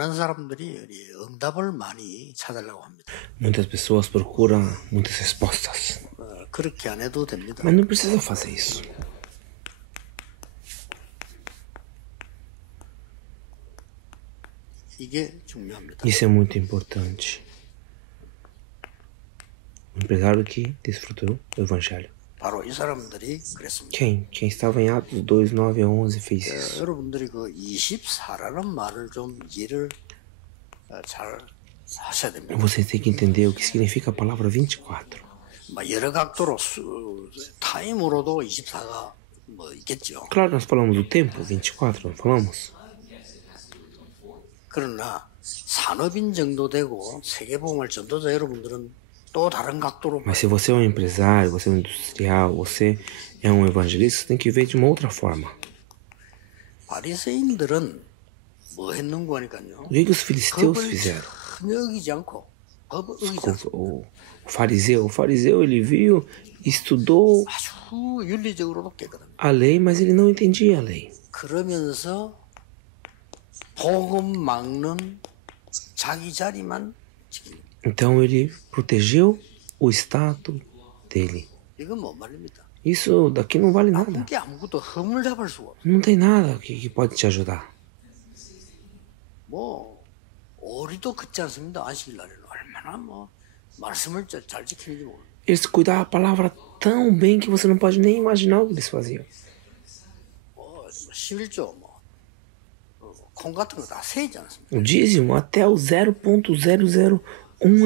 많은 사람들이 응답을 많이 찾으려고 합니다. Muitas pessoas procuram muitas respostas. 그렇게 안 해도 됩니다. Mas não precisa fazer isso. 이게 중요합니다. Isso é muito importante. Um empresário que desfrutou do Evangelho. 바로 이 사람들이 그랬습니다. Quem estava em Atos 2, 9 a 11 fez isso. 여러분들이 그 24라는 말을 좀 이해를 잘 하셔야 됩니다. Vocês têm que entender o que significa a palavra 24. 여러 각도로 타임으로도 24가 뭐 있겠죠. Claro, nós falamos do tempo, 24, não falamos? 그러나 산업인 정도 되고 세계복음을 전도자 여러분들은 또 다른 각도로. Mas se você é um empresário, você é um industrial, você é um evangelista, você tem que ver de uma outra forma. 바리새인들은 뭐 했는고 하니까요. O que os filisteus fizeram? 전혀 어기지 않고 법을 어기지 않고 O fariseu ele viu, estudou 아주 윤리적으로도 깨끗합니다. a lei, mas ele não entendia a lei. 그러면서 복음 막는 자기 자리만 지킵니다. Então ele protegeu o status dele. 이건 못 말입니다. Isso daqui não vale nada. 이게 아무것도 흠을 잡을 수가 없어요. Não tem nada que pode te ajudar. 뭐 오리도 긋지 않습니다. 안식일 날에는 얼마나 뭐 말씀을 잘 지키는지 모르겠어요. Eles cuidavam a palavra tão bem que você não pode nem imaginar o que eles faziam. 11조 콩 같은 거 다 세지 않습니까? O dízimo até o 0,001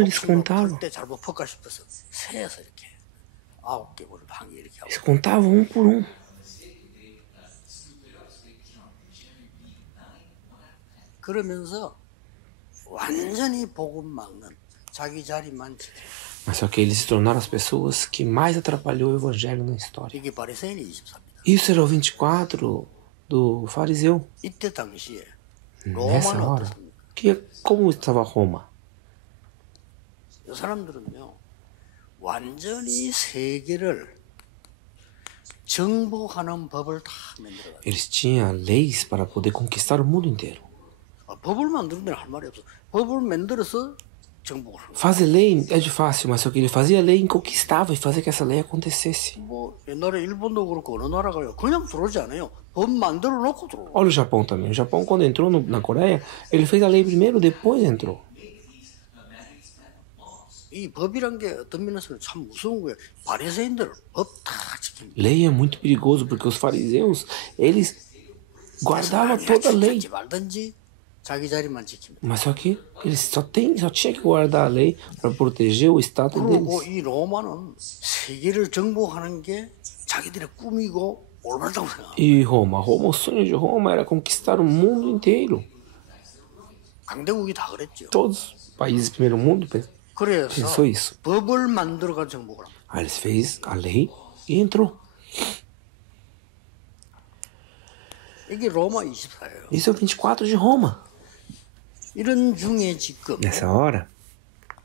eles contavam. 그때 잘못 퍼까 싶어서 세서 이렇게 9개 우리 방에 이렇게 하고. Eles contavam um por um. 그러면서 완전히 복음 막는 자기 자리만 지키는. Mas só que eles se tornaram as pessoas que mais atrapalhou o evangelho na história. 이게 바리새인이 24입니다. Isso era o 24 do fariseu. 이때 당시에 Nessa 로마는 hora, 어떻습니까? como estava Roma? 이 사람들은요 완전히 세계를 정복하는 법을 다 만들어요. Eles tinham leis para poder conquistar o mundo inteiro. 법을 만드는 데는 할 말이 없어. 법을 만들어서 정복을 하는 거예요. Fazer lei é de fácil, mas só que ele fazia lei e conquistava e fazia que essa lei acontecesse. 뭐 옛날에 일본도 그렇고 어느 나라가요 그냥 들어오지 않아요. 법 만들어 놓고 들어오. Olha o Japão também. O Japão, quando entrou na Coreia, ele fez a lei primeiro, depois entrou. 이 법이란 게 어떤 면에서는 참 무서운 거예요. 바리새인들 법 다 지킵니다. Lei é muito perigoso porque os fariseus, eles guardavam toda a lei. 지키지 말든지 자기 자리만 지킵니다. Mas só que eles só tinha que guardar a lei para proteger o status 그리고 deles. 이 로마는 세계를 정복하는 게 자기들의 꿈이고 올바르다고 생각합니다. E Roma, o sonho de Roma era conquistar o mundo inteiro. 강대국이 다 그랬죠. Todos os países do primeiro mundo 그래서 pensou isso. 법을 만들어가 정복을 합니다. Aí eles fez a lei e entrou. 이게 로마 24예요. Isso é o 24 de Roma. 이런 중에 지금 Nessa hora,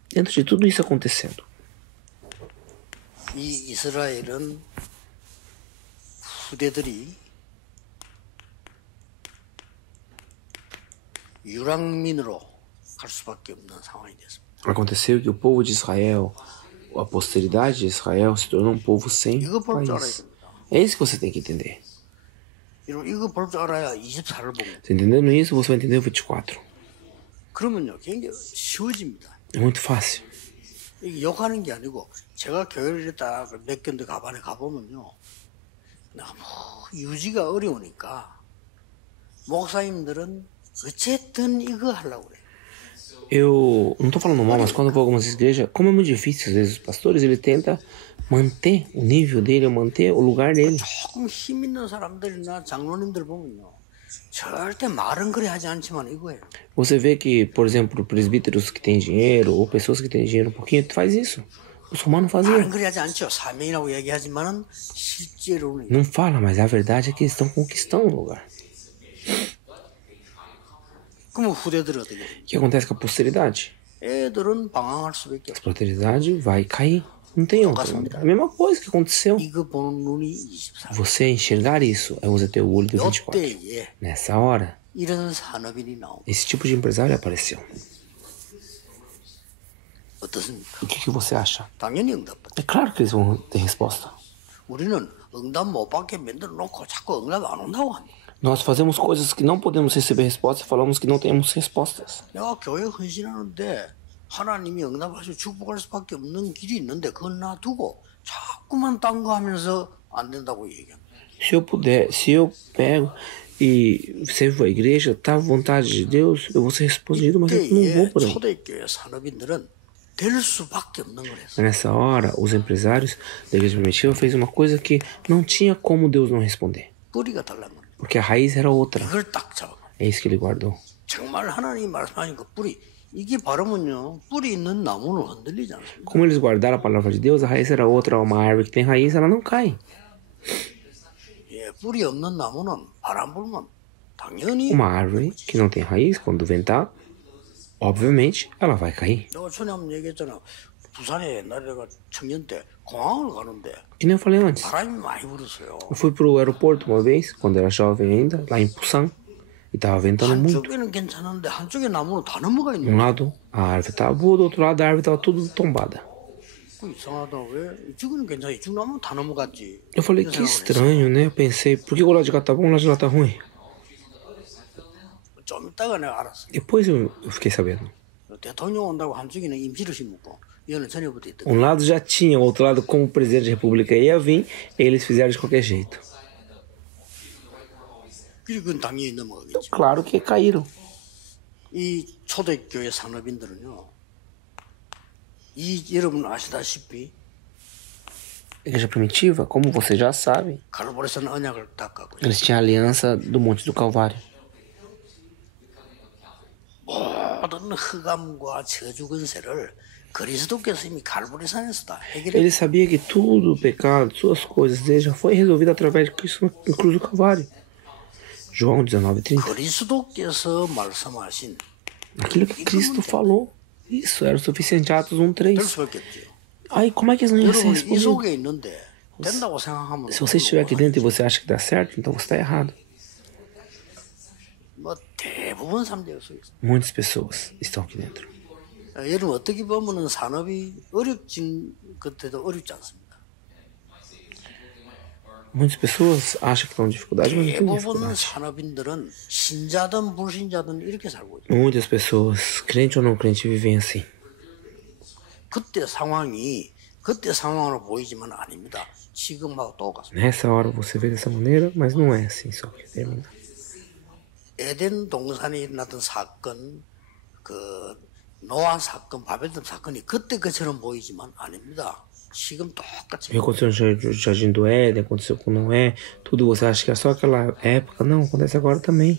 dentro de tudo isso acontecendo, 이 이스라엘은 후대들이 유랑민으로 갈 수밖에 없는 상황이 됐습니다. aconteceu que o povo de Israel, a posteridade de Israel, se tornou um povo sem 이거 볼 줄 알아야 país. 됩니다. É isso que você tem que entender. 이거 볼 줄 알아야 24를 보고. Você entendendo isso, você vai entender o 24. 그러면요, 굉장히 쉬워집니다. É muito fácil. 이게 욕하는 게 아니고 제가 교회를 딱 몇 군데 가반에 가보면요, 너무 유지가 어려우니까 목사님들은 어쨌든 이거 하려고 그래요. Eu não tô falando mal, mas quando eu vou a algumas igrejas, como é muito difícil, às vezes os pastores, ele tenta manter o nível dele, manter o lugar dele. 조금 힘 있는 사람들이나 장로님들 보면요, 절대 말은 그래 하지 않지만 이거예요. Você vê que, por exemplo, presbíteros que têm dinheiro, ou pessoas que têm dinheiro um pouquinho, faz isso. Os romanos 말은 faziam. 그래 하지 않죠. 사명이라고 얘기하지만은 실제로는 Não fala, mas a verdade é que eles estão conquistando o lugar. 그러면 후대들은 어떻게 해요? O que acontece com a posteridade? 애들은 방황할 수밖에 A 없어요. posteridade vai cair. Não tem outra. É a mesma coisa que aconteceu. 이거 보는 눈이 24. Você enxergar isso é você ter o olho do 24. 이때에 Nessa hora, 이런 산업인이 나옵니다. Esse tipo de empresário apareceu. 어떻습니까? O que você acha? 당연히 응답받죠. É claro que eles vão ter resposta. 우리는 응답 못 받게 만들어 놓고 자꾸 응답 안 온다고 합니다. Nós fazemos coisas que não podemos receber respostas e falamos que não temos respostas. 내가 교회 헌신하는데 하나님이 응답하시고 축복할 수밖에 없는 길이 있는데 그건 놔두고 자꾸만 딴 거 하면서 안 된다고 얘기합니다. Se eu pego e servo a igreja, tá à vontade de Deus, eu vou ser respondido, mas eu não vou 이때에 por aí. 초대교회 산업인들은 될 수밖에 없는 걸 했어요. Nessa hora, os empresários da igreja primitiva fez uma coisa que não tinha como Deus não responder. 뿌리가 달라면 Porque a raiz era outra. 이걸 딱 잡아. É isso que ele guardou. 정말 하나님이 말씀하신 그 뿌리 이게 바르면요 뿌리 있는 나무는 흔들리지 않습니다. Como eles guardaram a palavra de Deus, a raiz era outra. Uma árvore que tem raiz, ela não cai. 예, 뿌리 없는 나무는 바람 불면 당연히 Uma árvore que não tem raiz, quando ventar, obviamente, ela vai cair. 내가 전에 한번 얘기했잖아. 부산에 옛날에 내가 청년 때 공항을 가는데 Que nem eu falei antes. 바람이 많이 불었어요. Eu fui pro aeroporto uma vez, quando era jovem ainda, lá em Busan, e tava ventando muito. 한쪽에는 괜찮은데 한쪽에 나무는 다 넘어가 De 있는 um 거야. lado, a árvore tava boa, do outro lado, a árvore tava tudo tombada. 그 이상하다. 왜 이쪽은 괜찮아 이쪽 나무는 다 넘어갔지. Eu falei, 이런 que 생각을 했어요. estranho, né? Eu pensei, por que o lado de cá tá bom, o lado de lá tá ruim? 좀 있다가 내가 알았어. Depois eu fiquei sabendo. 대통령 온다고 한쪽에는 임시를 심고 이거는 전에부터 있던. Um lado já tinha, o outro lado, como o presidente da república ia vir, eles fizeram de qualquer jeito. 그건 당연히 넘어가겠죠. Claro que caíram. 이 초대교회 산업인들은요. 이 여러분 아시다시피 Igreja primitiva, como você já sabe, 갈보리산 언약을 닦아고 eles tinham a aliança do Monte do Calvário. 모든 흑암과 저주 근세를 그리스도께서 이미 갈보리산에서 다 해결해. Ele sabia que tudo o pecado, suas coisas dele já foi resolvido através de Cristo na cruz do Calvário. João 19:30. 그리스도께서 말씀하신 Aquilo que Cristo falou, isso era o suficiente. Atos 될 1:3. 수밖에 없죠. Aí como é que eles não iam ser 여러분 이 respondidos? 속에 있는데 된다고 생각하면 Se você estiver aqui dentro e você acha que dá certo, então você está errado. 뭐 대부분 3대 속에 있어요. Muitas pessoas estão aqui dentro. 여러분 어떻게 보면은 산업이 어렵진 그때도 어렵지 않습니다. Muitas pessoas acham que estão em dificuldade, mas não tem 대부분 dificuldade. 산업인들은 신자든 불신자든 이렇게 살고 있어요. Muitas pessoas, crente ou não crente, vivem assim. 그때 상황이 그때 상황으로 보이지만 아닙니다. 지금하고 똑같습니다. Nessa hora você vê dessa maneira, mas não é assim só que termina. 에덴 동산에 일어났던 사건, 그 노아 사건, 바벨탑 사건이 그때 그처럼 보이지만 아닙니다. 지금 똑같이. O que aconteceu no Jardim do Éden, aconteceu com Noé, tudo você acha que é só aquela época? Não, acontece agora também.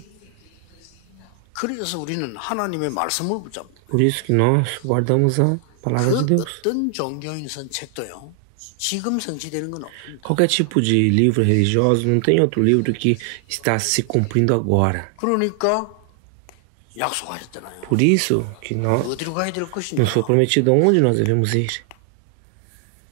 그래서 우리는 하나님의 말씀을 붙잡니다. Por isso que nós guardamos a palavra de 그 Deus. 어떤 종교인 쓴 책도요. 지금 성취되는 건 없습니다. Qualquer tipo de livro religioso, não tem outro livro que está se cumprindo agora. 그러니까 약속하셨잖아요. Por isso que nós, 어디로 가야 될 것이냐. nos foi prometido aonde nós devemos ir.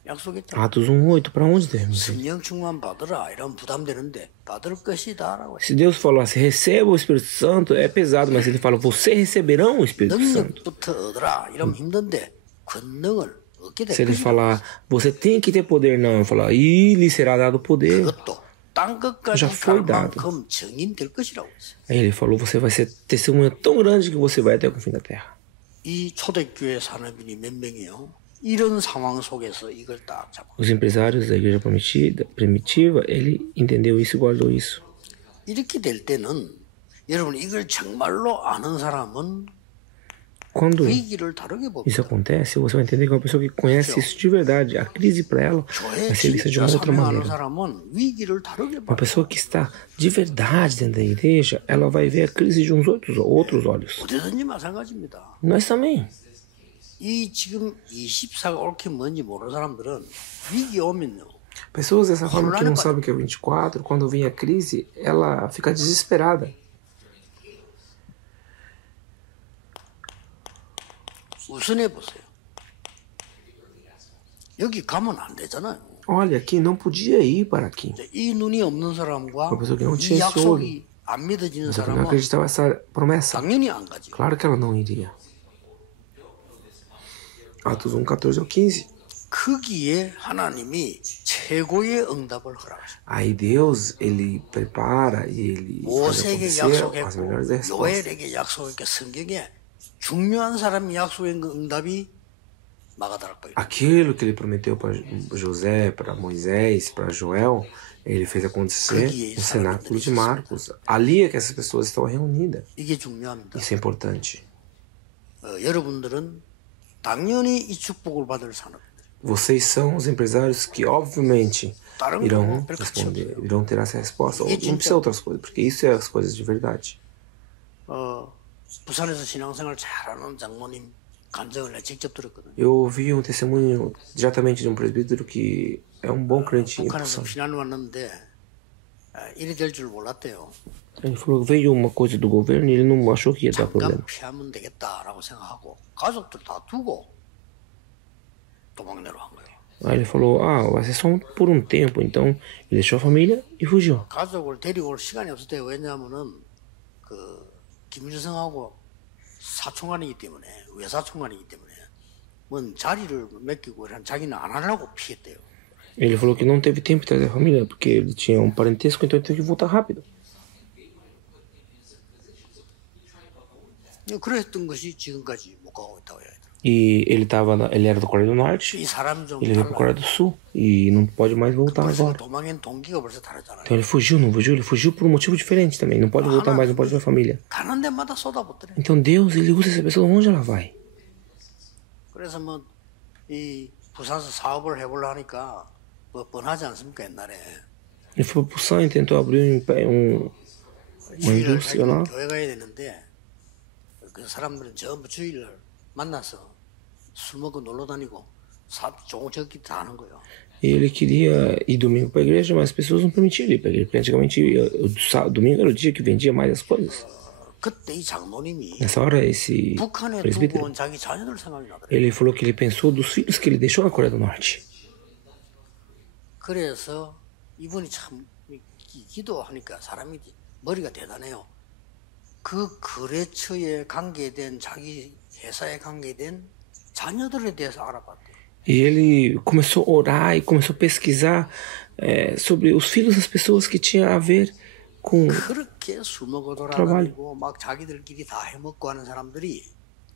약속했잖아요. Atos 1:8, para onde devemos ir? 성령 충만 받으라 이런 부담되는데 받을 것이다라고. Se Deus falasse, receba o Espírito Santo, é pesado, mas se ele fala, você receberão o Espírito Santo. 능력부터 얻으라 이러면 힘든데 권능을 얻게 될 Se ele 것이다. falar, você tem que ter poder, não, eu falar, e lhe será dado poder. 그것도 땅 끝까지 Já foi 갈 dado. 만큼 증인될 것이라고 했어요. Aí ele falou, você vai ser testemunha tão grande que você vai até o fim da terra. 이 초대교회 산업인이 몇 명이요? 이런 상황 속에서 이걸 딱 잡고 Os empresários da igreja primitiva, ele entendeu isso e guardou isso. 이렇게 될 때는 여러분 이걸 정말로 아는 사람은 Quando 위기를 다르게 isso 봅니다. acontece, você vai entender que uma pessoa que conhece isso de verdade, a crise para ela 교회 vai ser vista de uma 진짜 outra 사랑하는 maneira. 사람은 위기를 다르게 Uma 봐요. pessoa que está de verdade dentro da igreja, ela vai ver a crise de uns outros olhos. 어디든지 마찬가지입니다. Nós também. 이 지금 24가 옳게 뭔지 모르는 사람들은 위기 오면요. Pessoas dessa forma que não sabem o que é 24, quando vem a crise, ela fica desesperada. 우선해 보세요. 여기 가면 안 되잖아요. Olha, aqui não podia ir para aqui. 이 눈이 없는 사람과 Uma pessoa que não 이 tinha esse olho, 약속이 안 믿어지는 Só que não 사람은 acreditava nessa promessa. 당연히 안 가죠. Claro que ela não iria. Atos 1, 14 ao 15. 거기에 하나님이 최고의 응답을 허락하십니다. Aí Deus, ele prepara e ele faz 모세에게 acontecer as melhores 약속했고 respostas. 요엘에게 약속했고 성경에 중요한 사람이 약속한 그 응답이 마가다락방이에요. Aquilo que ele prometeu para José, para Moisés, para Joel, ele fez acontecer no cenáculo de Marcos. Ali é que essas pessoas estão reunidas. 이게 중요합니다. Isso é importante. 여러분들은 당연히 이 축복을 받을 사람들. Vocês são os empresários que, obviamente, irão responder, irão ter essa resposta. Ou não precisa outras coisas, porque isso é as coisas de verdade. 부산에서 신앙생활 잘하는 장모님 간증을 내가 직접 들었거든요. Eu ouvi um testemunho diretamente de um presbítero que é um bom crente em 북한에서 Busan. 피난 왔는데 일이 될 줄 몰랐대요. Ele falou que veio uma coisa do governo e ele não achou que ia dar problema. 잠깐 피하면 되겠다라고 생각하고 가족들 다 두고 도망내러 간 거예요. Aí ele falou, vai ser só por um tempo. Então, ele deixou a família e fugiu. 가족을 데리고 올 시간이 없었대요. 왜냐하면은 그 김일성하고 사촌간이기 때문에 외사촌간이기 때문에 뭔 자리를 맡기고 이런 자기는 안 하려고 피했대요. Ele falou que não teve tempo de trazer a família porque ele tinha um parentesco, então ele teve que voltar rápido. 그랬던 것이 지금까지 못 가고 있다고 해야 돼요. E ele era do Coreia do Norte, 이 사람 좀 ele veio para a Coreia do Sul e não pode mais voltar 벌써 agora. 도망한 동기가 벌써 다르잖아요. Então ele fugiu, não fugiu? Ele fugiu por um motivo diferente também. Não pode voltar mais, não pode ver a família. 가는 데마다 쏟아붓더래. Então Deus, ele usa essa pessoa onde ela vai. 그래서 뭐 이 부산에서 사업을 해보려 하니까 뭐 뻔하지 않습니까 옛날에. Ele foi para o Busan e tentou abrir uma 주일날 indústria lá. 교회 가야 되는데 그 사람들은 전부 주일날 만나서 술 먹고 놀러 다니고 좋은 저기 다 하는 거예요. E ele queria ir domingo para a igreja, mas as pessoas não permitiam ele ir para a igreja. Porque antigamente, domingo era o dia que vendia mais as coisas. 그때 이 장로님이 Nessa hora, esse 북한에 두고 presbítero, 온 자기 자녀들 생각이 나더래요. ele falou que ele pensou dos filhos que ele deixou na Coreia do Norte. 그래서 이분이 참 기도하니까 사람이 머리가 대단해요. 그 거래처에 관계된 자기 회사에 관계된 자녀들에 대해서 알아봤대요. E ele começou a orar e começou a pesquisar sobre os filhos das pessoas que tinham a ver com... 그렇게 술 먹어 돌아다니고 막 자기들끼리 다 해먹고 하는 사람들이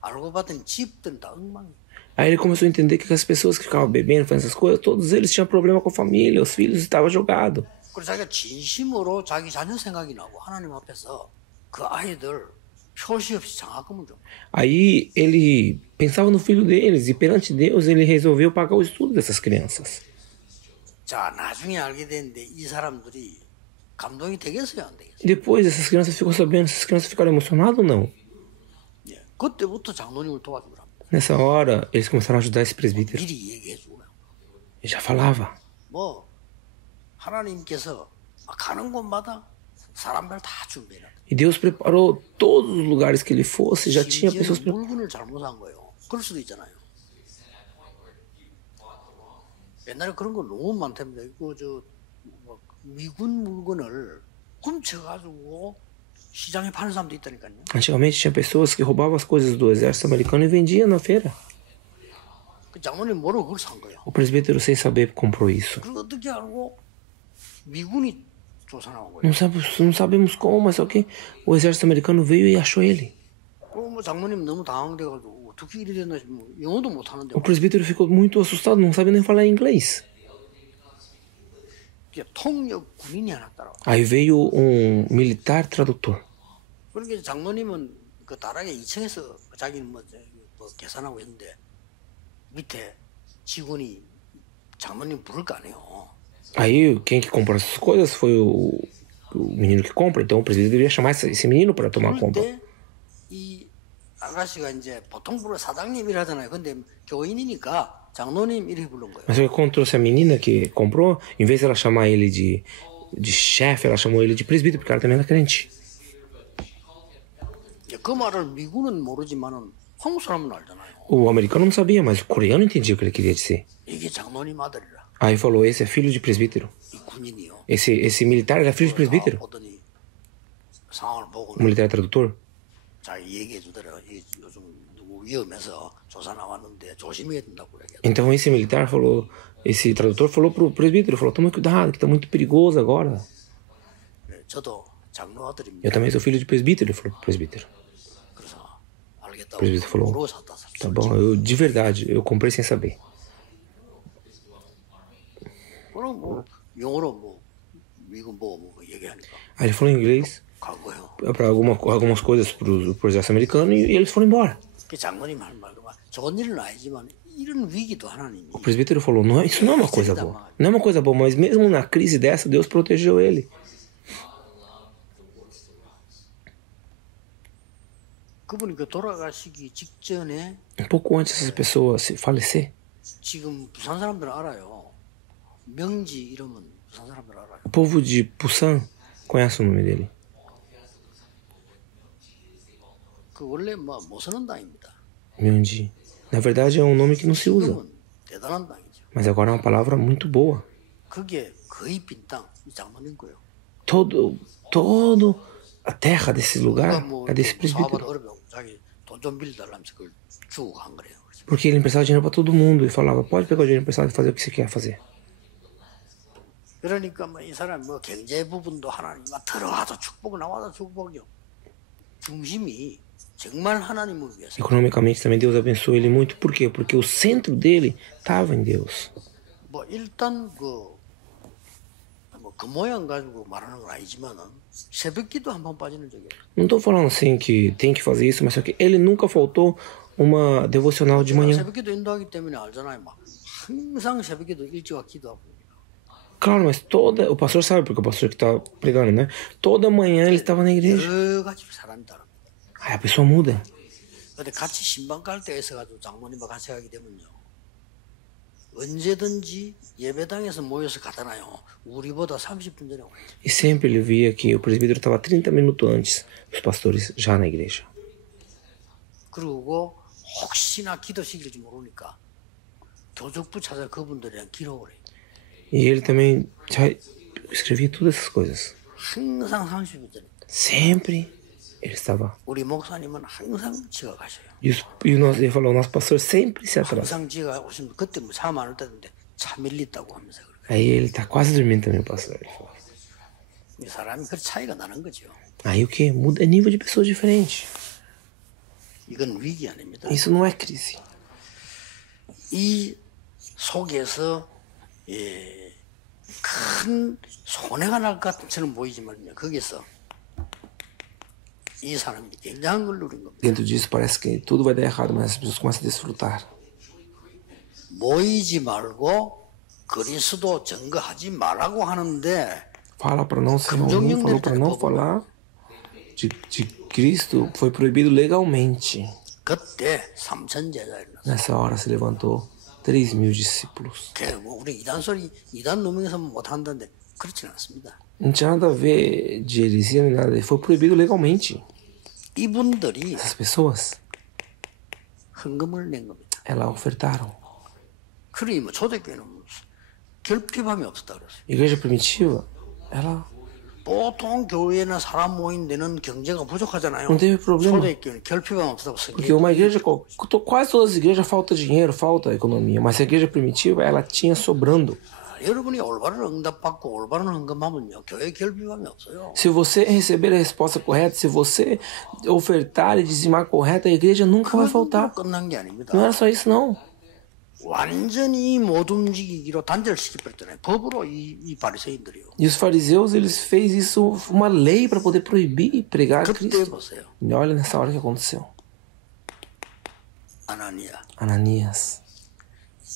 알고 봤더니 집들은 다 엉망이에요. Aí ele começou a entender que as pessoas que ficavam bebendo, fazendo essas coisas, todos eles tinham problema com a família, os filhos estavam jogados. 그래서 자기가 진심으로 자기 자녀 생각이 나고 하나님 앞에서 그 아이들 표시 없이 장학금을 줘. Aí ele pensava no filho deles e perante Deus ele resolveu pagar o estudo dessas crianças. 자, 나중에 알게 됐는데 이 사람들이 감동이 되겠어요, 안 되겠어요? E depois essas crianças ficou sabendo, essas crianças ficaram emocionadas ou não? 예, 그때부터 장로님을 도와주더라. Nessa hora, eles começaram a ajudar esse presbítero. 미리 얘기해 주고요. Ele já falava. 뭐 하나님께서 가는 곳마다 사람들 다 준비해놨다. E Deus preparou todos os lugares que ele fosse, já tinha pessoas 심지어 preparadas. 물건을 잘못 산 거예요. 그럴 수도 있잖아요. 옛날에 그런 거 너무 많답니다. 이거 뭐 미군 물건을 훔쳐가지고 시장에 파는 사람도 있다니까요. Antigamente tinha pessoas que roubavam as coisas do exército americano e vendiam na feira. 그 장모님 모르고 그걸 산 거예요. O presbítero, sem saber, comprou isso. 그리고 어떻게 알고 미군이 쫓아 나온 거예요. Não sabemos como, mas só que o exército americano veio e achou ele. 뭐 장모님 너무 당황돼가지고 어떻게 이리 됐나 뭐 영어도 못 하는데 O presbítero ficou muito assustado, não sabia nem falar inglês. 통역 군인이 하나 따라와. Aí veio um militar tradutor. 그러니까 장모님은 그 다락에 2층에서 자기는 뭐 계산하고 있는데 밑에 직원이 장모님 부를 거 아니에요. Aí quem que comprou essas coisas foi o menino que compra, então o presbítero deveria chamar esse menino para tomar conta. 그때 이 아가씨가 이제 보통 부르 사장님이라 하잖아요. 근데 교인이니까 장로님 이렇게 부른 거예요. Mas quando trouxe a menina que comprou, em vez de ela chamar ele de chefe, ela chamou ele de presbítero, porque ela também era crente. 그 말을 미국은 모르지만은 한국 사람은 알잖아요. O americano não sabia, mas o coreano entendia o que ele queria dizer. 이게 장로님 아들이라. Aí falou, esse é filho de presbítero. 이 군인이요. Esse militar era filho de presbítero. 보더니 상황을 보고 O militar tradutor, 자기 얘기해 주더라고. 요즘 누구 위험해서 조사 나왔는데 조심해야 된다고 얘기하더라고. então esse militar falou, esse tradutor falou pro presbítero, falou, toma cuidado, que tá muito perigoso agora. 저도 장로 Eu 아들입니다. também sou filho de presbítero, ele falou pro presbítero. 그래서 O 알겠다고 presbítero falou, 모르고 샀다. tá bom, eu de verdade, eu comprei sem saber. 그럼 뭐 영어로 뭐 미국 뭐 얘기하니까 Aí ele falou em inglês 가고요. para algumas coisas pro exército americano e eles foram embora. 그 장로님 할 말도 좋은 일은 아니지만 이런 위기도 하나님이 O presbítero falou, não, isso não é uma coisa boa. Não é uma coisa boa, mas mesmo na crise dessa, Deus protegeu ele. 그분이 그 돌아가시기 직전에 Um pouco antes dessa pessoa se falecer, 지금 부산 사람들은 알아요. 명지 이름은 부산 사람들 알아요. o povo de Busan conhece o nome dele. 그 원래 못 쓰는 당입니다. Myeonji. Na verdade é um nome que não se usa, 지금은 대단한 당이죠. mas agora é uma palavra muito boa. 그게 거의 빈 땅, 이 장로님 거예요. Todo a terra desse lugar é desse 사업은 presbítero. 어려워. 자기 돈 좀 빌려달라면서 그걸 주고 간 거래요. 그래서 Porque ele emprestava dinheiro para todo mundo e falava, pode pegar o dinheiro emprestado e fazer o que você quer fazer. 그러니까 이 사람 경제 부분도 하나님 들어와도 축복 나와도 축복이요. 중심이 정말 하나님을 위해서. Economicamente também Deus abençoou ele muito. Por quê? Porque o centro dele estava em Deus. 일단 그 모양 가지고 말하는 건 아니지만은 새벽기도 한 번 빠지는 적이 없어요. Não estou falando assim que tem que fazer isso, mas só que ele nunca faltou uma devocional de manhã. 새벽기도 인도하기 때문에 알잖아요. 막 항상 새벽기도 일찍 와 기도하고. Claro, mas o pastor sabe, porque o pastor que está pregando, né? Toda manhã ele estava na igreja. 여러 가지 사람이 다릅니다. Aí a pessoa muda. 근데 같이 신방 갈 때 있어가지고 장모님과 같이 가게 되면요. 언제든지 예배당에서 모여서 가잖아요. 우리보다 30분 전에 와요. E sempre ele via que o presbítero estava 30 minutos antes dos pastores já na igreja. 그리고 혹시나 기도시킬지 모르니까 교족부 찾아 그분들이랑 기록을 해요. E ele também já escrevia todas essas coisas. 항상 30분 전에. Sempre ele estava. 우리 목사님은 항상 지각하셔요. Ele falou, o nosso pastor sempre se atrasa. 항상 지각하시면 그때 뭐 차 많을 때인데 차 밀렸다고 하면서 그래요. Aí ele está quase dormindo também, o pastor. Ele fala. 이 사람이 그 차이가 나는 거죠. Aí o que? Muda é nível de pessoa diferente. 이건 위기 아닙니다. Isso não é crise. 이 속에서 큰 손해가 날 것 같처럼 보이지만요. 거기서 이 사람이 굉장한 걸 누린 겁니다. Dentro disso parece que tudo vai dar errado, mas as pessoas começam a desfrutar. 모이지 말고 그리스도 증거하지 말라고 하는데 Fala para não se reunir, falou para não falar de Cristo, foi proibido legalmente. 그때 3천 제자 일어났어요. Nessa hora se levantou 3.000 discípulos. 우리 이단 누명에서 못한다는데 그렇지는 않습니다. Não tinha nada a ver de heresia nem nada, foi proibido legalmente. 이분들이 Essas pessoas, 헌금을 낸 겁니다. elas ofertaram. 그러니 초대교회는 결핍함이 없었다 그랬어요. Igreja primitiva, ela 보통 교회나 사람 모인 데는 경제가 부족하잖아요. não teve problema. 초대교회는 결핍함 없었다고 Porque uma igreja, quase todas as igrejas falta dinheiro, falta economia, mas a igreja primitiva, ela tinha sobrando. 여러분이 올바른 응답받고 올바른 헌금하면요, 교회 결핍함이 없어요. Se você receber a resposta correta, se você ofertar e dizimar correta, a igreja nunca vai faltar. 끝난 게 아닙니다. Não era só isso, não. 완전히 못 움직이기로 단절시켜버렸잖아요. 법으로 이 바리새인들이요. E os fariseus, eles fez isso uma lei para poder proibir pregar 그때 Cristo. 보세요. E olha nessa hora que aconteceu. Ananias.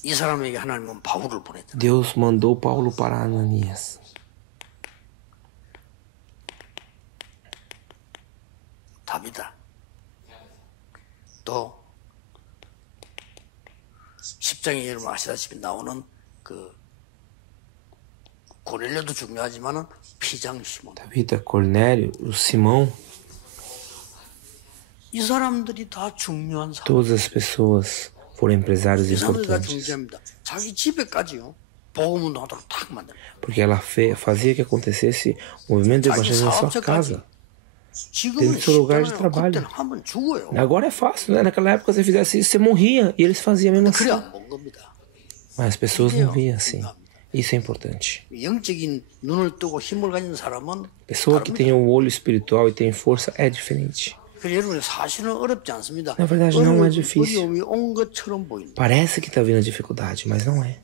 이 사람에게 하나님은 바울을 보냈다. Deus mandou Paulo para Ananias. 답이다. 또 10장에 여러분 아시다시피 나오는 그 고넬료도 중요하지만은 피장 시몬. David, Cornélio, o Simão, 이 사람들이 다 중요한 사람. todas as pessoas foram empresários 이 사람들이 다 importantes. 중요합니다. 자기 집에까지요. 복음운동하도록 탁 만들어요. Porque ela fazia que acontecesse o movimento de evangelismo na sua casa. dentro do seu lugar de 쉽잖아요. trabalho. 그때는 하면 죽어요. Agora é fácil, né? Naquela época, se você fizesse isso, você morria. E eles faziam mesmo 그래 assim. 안 본 겁니다. Mas as pessoas não 이게요, viam assim. 중요합니다. Isso é importante. 영적인 눈을 뜨고 힘을 가진 사람은 Pessoa que tem o olho espiritual e tem força é diferente. 그래서 여러분 사실은 어렵지 않습니다. Na verdade, não é difícil. 어려움이 온 것처럼 보인다. Parece que está vindo a dificuldade, mas não é.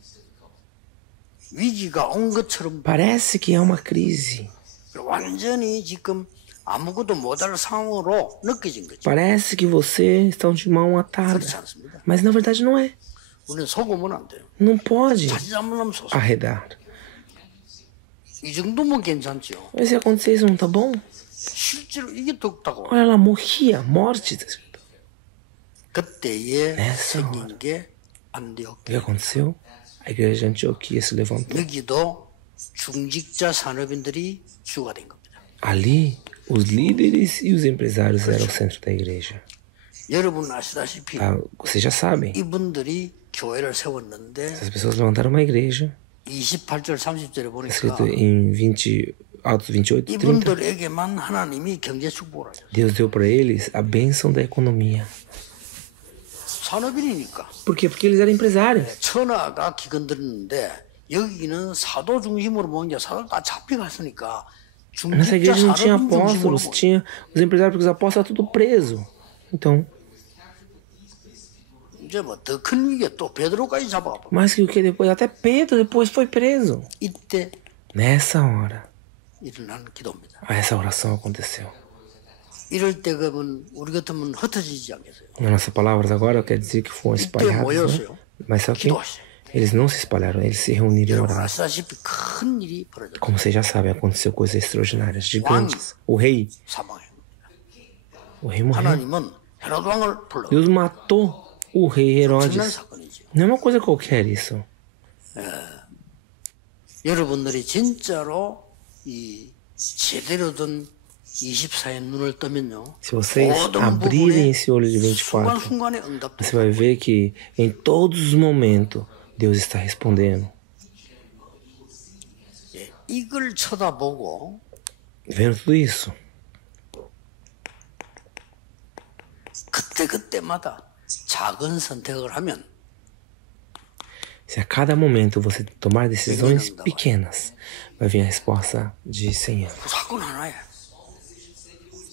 위기가 온 것처럼 Parece que é uma crise. 완전히 지금 아무것도 못할 상황으로 느껴진 거죠. Parece que você está de mão atada. 그렇지 않습니다. Mas na verdade não é. 우리는 속으면 안 돼요. Não pode 자칫 잘못하면 속아. arredar. 이 정도면 괜찮죠. Mas se acontecer isso, não tá bom? 실제로 이게 덥다고. Olha, ela morria, morte. Tá escrito. 그때에 Nessa 생긴 게 안디옥. O que aconteceu? A igreja de Antioquia se levantou. 여기도 중직자 산업인들이 주가 된 겁니다. Ali, os líderes e os empresários eram o centro da igreja. 여러분 아시다시피 Vocês já sabem. 이분들이 교회를 세웠는데 Essas pessoas levantaram uma igreja. 28절 30절에 보니까 Escrito em 20, Atos 28, 30. 이분들에게만 하나님이 경제 축복을 하셨어요. Deus deu para eles a bênção da economia. 산업인이니까. Por quê? Porque eles eram empresários. 천하가 기근들었는데 여기는 사도 중심으로 모은 게 사도 다 잡혀갔으니까 Nessa 중직자 igreja não tinha 산업인 중심으로 apóstolos, tinha os empresários, porque os apóstolos estavam tudo preso. Então, 이제 뭐 더 큰 위기에 또 베드로까지 잡아봐. mais que o que depois, até Pedro depois foi preso. 이때 Nessa hora, 일어난 기도입니다. essa oração aconteceu. 이럴 때 그러면 우리 같으면 흩어지지 않겠어요? Nas nossas palavras agora quer dizer que foram espalhados, né? Mas só que eles não se espalharam, eles se reuniram e 여러분 oraram. 아시다시피 큰 일이 벌어졌어요. Como vocês já sabem, aconteceu coisas extraordinárias, gigantes. O rei morreu. 하나님은 헤로드 왕을 불러. Deus matou o rei 엄청난 Herodes. 사건이죠. Não é uma coisa qualquer isso. 여러분들이 진짜로 이 제대로 된 24의 눈을 뜨면요. Se vocês 모든 abrirem 부분에 esse olho de 24, 순간순간에 응답도 você vai ver que em todos os momentos Deus está respondendo. 예, 이걸 쳐다보고 Vendo tudo isso, 그때그때마다 작은 선택을 하면 se a cada momento você tomar decisões pequenas, vai vir a resposta de 100 anos. 그 사건 하나에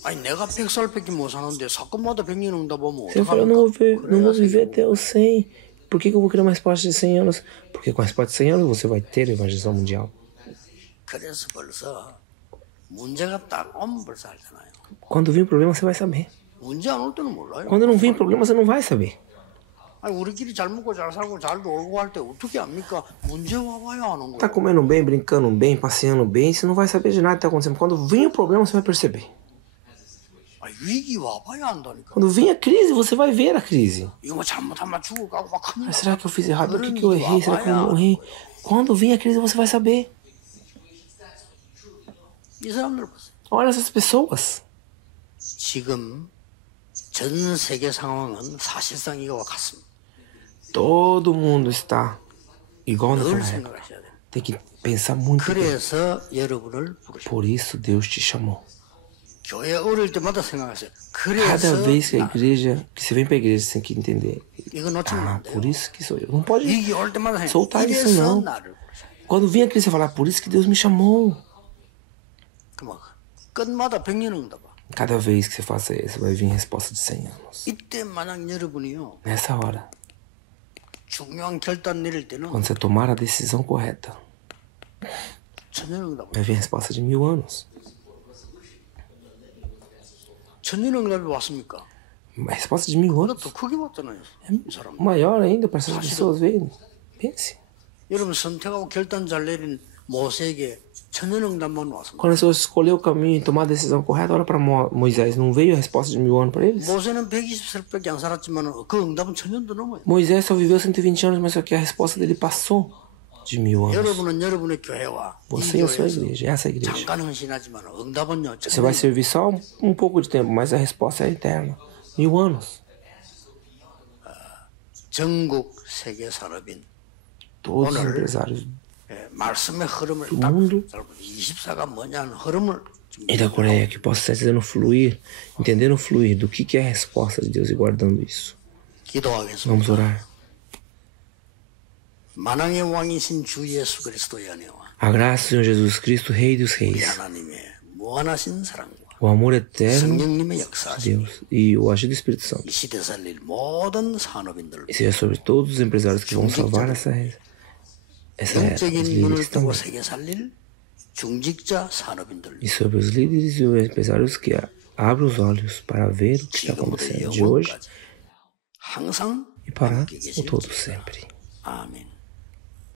아니 내가 100살밖에 못 사는데 사건마다 100년 응답하면 Você fala, eu não vou viver 어떡합니까? até os 100. Por que eu vou criar uma resposta de 100 anos? Porque com a resposta de 100 anos você vai ter a evangelização mundial. 그래서 벌써 문제가 딱 오면 벌써 알잖아요. Quando vir um problema, você vai saber. 문제 안 올 때는 몰라요. Quando não vir problema, você não vai saber. 아니 우리끼리 잘 먹고 잘 살고 잘 놀고 할 때 어떻게 합니까? 문제 와봐야 아는 Tá 거예요. comendo bem, brincando bem, passeando bem, você não vai saber de nada que tá acontecendo. Quando vir o problema, você vai perceber. 아니, 위기 와봐야 안다니까. Quando vir a crise, você vai ver a crise. 이거 뭐 잘못하면 죽어가고 막 큰일 Mas 나. será que eu fiz errado? O que que eu errei? Será que eu morri? Quando vir a crise, você vai saber. 이 사람들 보세요. Olha essas pessoas. 지금 전 세계 상황은 사실상 이거와 같습니다. Todo mundo está igual 늘 naquela época. 생각하셔야 돼요. Tem que pensar muito bem. 그래서 여러분을 부르셨어요. Por isso Deus te chamou. 교회 어릴 때마다 생각하세요. Cada 그래서 vez que a igreja, que você vem para a igreja, você tem que entender. 이거 놓치면 Ah, 안 돼요. por isso que sou eu. Não pode. 위기 올 때마다 생각해요. soltar isso, 이래서 não. 나를 부르셨어요. Quando vir a crise, você fala, por isso que Deus me chamou. 그만 끝마다 100년 응답아. Cada vez que você faça isso, vai vir a resposta de 100 anos. 이때 만약 여러분이요 Nessa hora, 중요한 결단 내릴 때는 quando você tomar a decisão correta, 천년 응답. vai vir a resposta de 1000 anos. 천년 응답이 왔습니까? A resposta de 1000 anos 더 크게 왔잖아요. 이 사람. maior ainda para essas pessoas verem. Pense. 여러분 선택하고 결단 잘 내린 모세에게 천년 응답만 왔습니다. Quando a pessoa escolheu o caminho e tomar a decisão correta, olha para Moisés. Não veio a resposta de 1000 anos para eles? 모세는 120살밖에 안 살았지만 그 응답은 천년도 넘어요. Moisés só viveu 120 anos, mas só que a resposta dele passou de 1000 anos. 여러분은 여러분의 교회와 이 Você e a sua 교회에서 igreja, essa igreja. 잠깐 헌신하지만 응답은요. Você vai servir só um pouco de tempo, mas a resposta é eterna. 1000 anos. 전국 세계 산업인 Todos os empresários 말씀의 흐름을 do 딱 mundo 24가 뭐냐는 흐름을 e da Coreia, que possa estar entendendo o fluir do que é a resposta de Deus e guardando isso. Vamos orar. 만왕의 왕이신 주 예수 그리스도의 은혜와 A graça do Senhor Jesus Cristo, Rei dos Reis, 하나님의 무한하신 사랑과 o amor eterno 성령님의 de 역사하심이 Deus e o agir do Espírito Santo, 이 시대 살릴 모든 산업인들 e seja sobre todos os empresários que vão salvar essa era, os 영적인 líderes 눈을 뜨고 também, 세계 살릴 중직자 산업인들 e sobre os líderes e os empresários que abrem os olhos para ver o que está acontecendo de hoje 항상 e para 함께 o 계실 todo 지어다. sempre. 아멘.